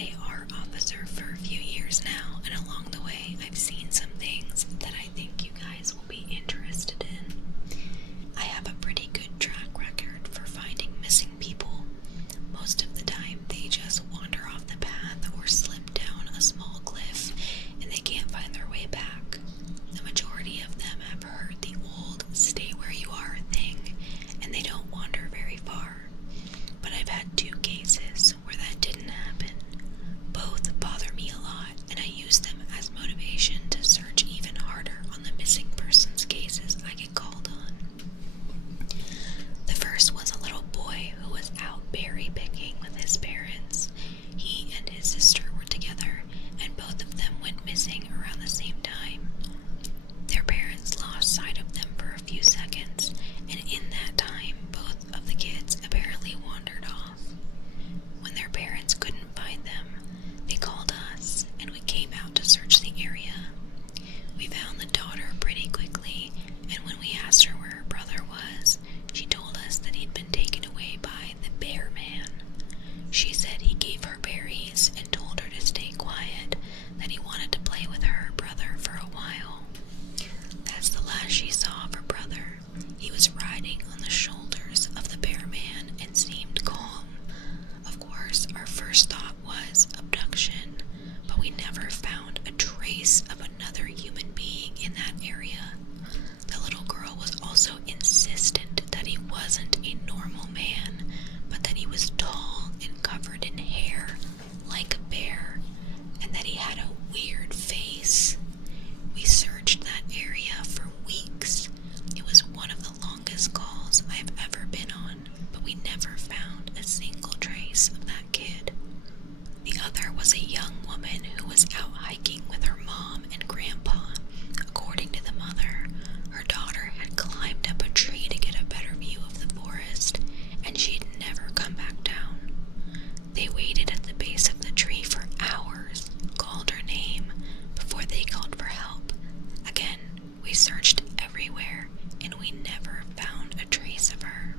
AR officer for a few years now, and along the way I've seen some things that I think you guys will be interested in. I have a pretty good track record for finding missing people. Most of the time they just wander off the path or slip down a small cliff and they can't find their way back. The majority of them have heard the old "stay where you are" thing, and they don't wander very far. But I've had 2 cases where that didn't happen. Both bother me a lot, and I use them as motivation to search even harder on the missing persons cases I get called on. The first was a little boy who was out berry picking with his parents. He and his sister were together, and both of them went missing around the same time. Their parents lost sight of them for a few seconds, and in that time, both of the kids apparently wandered off. When their parents couldn't find them, they called us, and we came out to search the area. We found the daughter pretty quickly, and when we asked her where her brother was, she told us that he'd been taken away by the bear man. She said he gave her berries and told her to stay quiet, that he wanted to play with her brother for a while. That's the last she saw of her brother. He was riding on the shoulders of the bear man and seemed calm. Of course, our first thought was abduction, but we never found a trace of another human being in that area. The little girl was also insistent that he wasn't a normal man, but that he was tall and covered in hair like a bear, and that he had a weird face. We searched that area for weeks. It was one of the longest calls I've ever been on, but we never found a single trace of that kid. The other was a young woman who was out hiking with her mom and grandpa. According to the mother, her daughter had climbed up a tree to get a better view of the forest, and she'd never come back down. They waited at the base of the tree for hours, called her name, before they called for help. Again, we searched everywhere, and we never found a trace of her.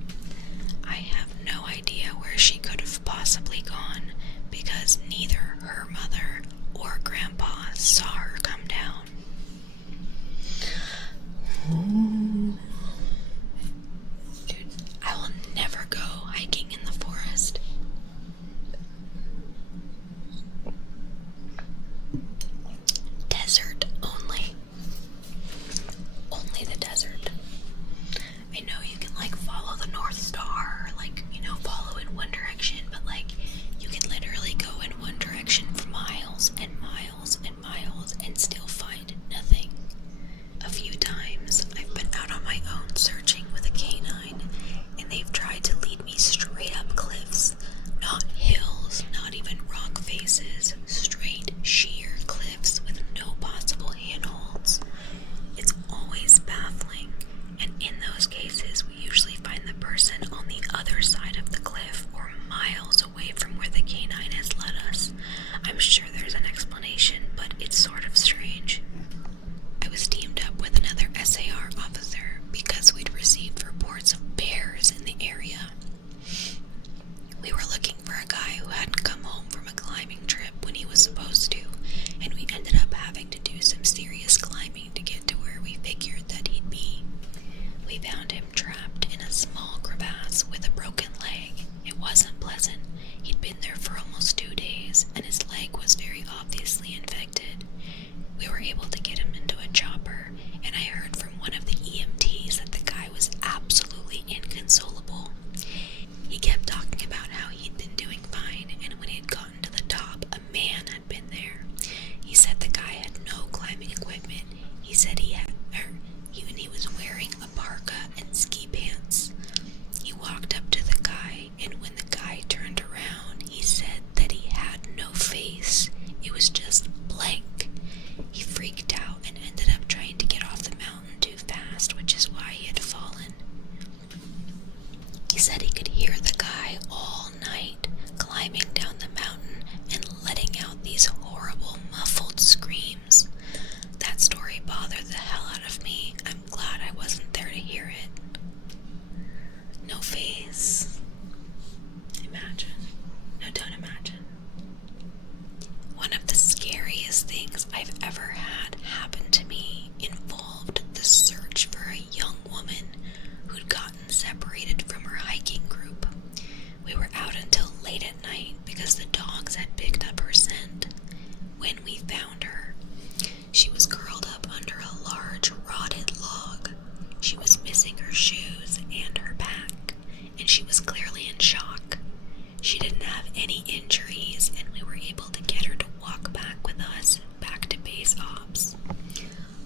I have no idea where she could have possibly gone, because neither her mother or grandpa saw her come down. Dude, I will never go hiking in the forest. Desert only. Only the desert. I know you can follow the North Star, follow in one direction, but you can literally go in one direction for miles and miles and miles and still find nothing. A few times I've been out on my own searching with a canine, and they've tried to lead me straight up cliffs, not hills, not even rock faces, straight sheer cliffs with no possible handholds. It's always baffling, and in those cases we usually find the person on the other side of the cliff or miles away from where the canine has led us. I'm sure there's an explanation, but it's sort of strange. I was teamed up with another SAR officer because we'd received reports of bears in the area. We were looking for a guy who hadn't come home from a climbing trip when he was supposed to, and we ended up having to do some serious climbing to get to where we figured that he'd be. We found him trapped in a small crevasse with a broken leg. It wasn't pleasant. He'd been there for almost 2 days, and his leg was very obviously infected. We were able to get him into a chopper, and I heard from one of the EMTs that the guy was absolutely inconsolable. He kept talking about how he'd been doing fine, and when he'd gotten to the top, a man had been there. He said the guy had no climbing equipment. He said he was wearing a parka and ski pants. He walked up to the guy, and when the guy turned around, he said that he had no face. It was just blank. He freaked out and ended up trying to get off the mountain too fast, which is why he had fallen. He said he could hear the guy all night climbing down the mountain and letting out these horrible muffled screams. That story bothered the hell out of me. I'm glad I wasn't there to hear it. No face. Imagine. No, don't imagine. didn't have any injuries, and we were able to get her to walk back with us back to base ops.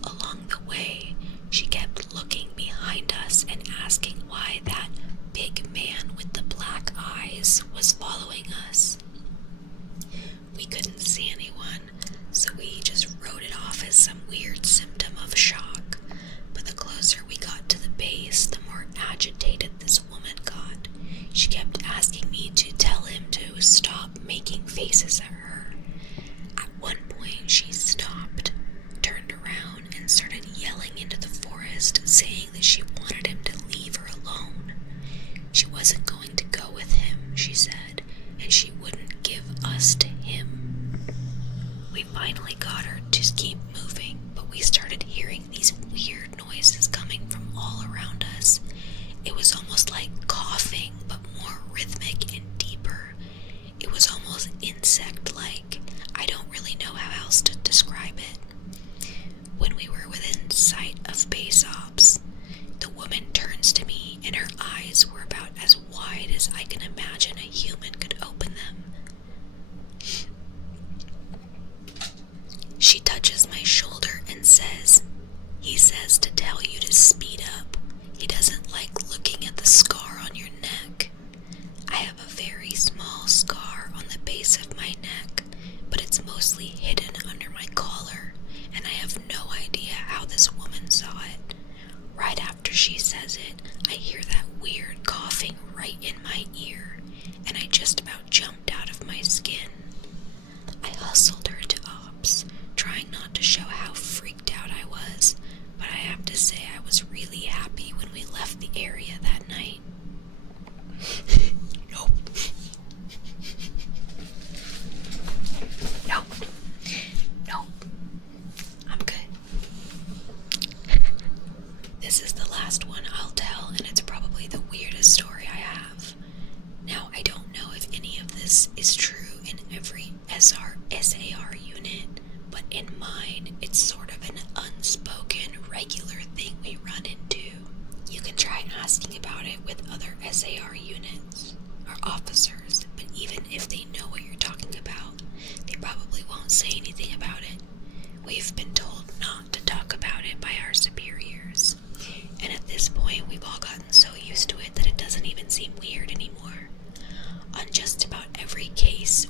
Along the way, she kept looking behind us and asking why that big man with the black eyes was following us. We couldn't see anyone, so we just wrote it off as some weird symptom of shock. But the closer we got to the base, the more agitated this woman got. She kept asking me to tell him to stop making faces at her. At one point, she stopped, turned around, and started yelling into the forest, saying that she wanted him to leave her alone. She wasn't going to go with him, she said, and she wouldn't give us to him. We finally got her to keep moving, but we started hearing these weird noises coming from all around us. It was almost like coughing, but more rhythmic and deeper. It was almost insect-like. I don't really know how else to describe it. When we were within sight of base ops, the woman turns to me and her eyes were about as wide as I can imagine a human could open them. She touches my shoulder and says, "He says to tell you to speed up. He doesn't like looking at the scar on your neck." I have a very small scar on the base of my neck, but it's mostly hidden under my collar, and I have no idea how this woman saw it. Right after she says it, I hear that weird coughing right in my ear, and I just about jumped out of my skin. I hustled her to ops, trying not to show how freaked out I was, but I have to say I was really happy when we left the area that night. Nope. Nope. Nope. I'm good. This is the last one I'll tell, and it's probably the weirdest story I have. Now, I don't know if any of this is true in every SAR unit, but in mine, it's sort of an unspoken, regular thing we run into. You can try asking about it with other SAR units or officers, but even if they know what you're talking about, they probably won't say anything about it. We've been told not to talk about it by our superiors, and at this point, we've all gotten so used to it that it doesn't even seem weird anymore. On just about every case